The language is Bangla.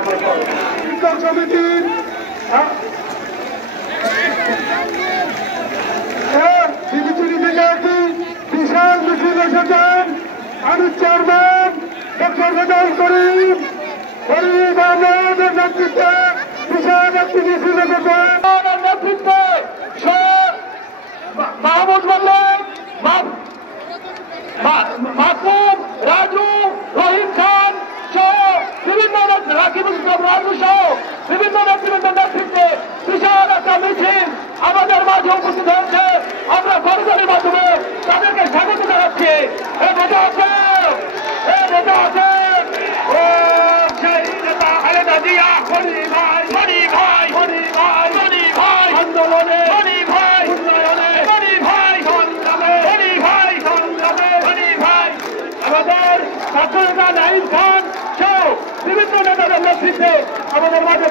শিক্ষক সমিতির বিবিচুরি থেকে একটি বিশাল মিছিল এসেছেন। আমি চেয়ারম্যান ডক্টর রেজাউল করিম আহমেদের নেতৃত্বে বিশাল একটি মিছিল এসেছেন। নেতৃত্বে মাহমুদ মোল্লেক, মাহমুদ, রাজু, রহিম খান সহ বিভিন্ন রাকিবুল ইসলাম রাজু সহ বিভিন্ন নেতৃত্বের নেতৃত্বে বিশাল একটা মিছিল আমাদের মাঝে উপস্থিত হয়েছে। আমরা করজনের মাধ্যমে তাদেরকে স্বাগত জানাচ্ছি। নেতা আছে, নেতা আছে, ও সেই নেতা খালেদা জিয়া, মনি ভাই, মনি ভাই, মনি ভাই, মনি ভাই, আন্দোলনে, মনি ভাই, উন্নয়নে, মনি ভাই, সংগ্রামে, মনি ভাই, সংগ্রামে, মনি ভাই। আমাদের ছাত্র নেতা নাহিদ খান সহ বিভিন্ন নেতাদের নেতৃত্বে আমাদের মাঝে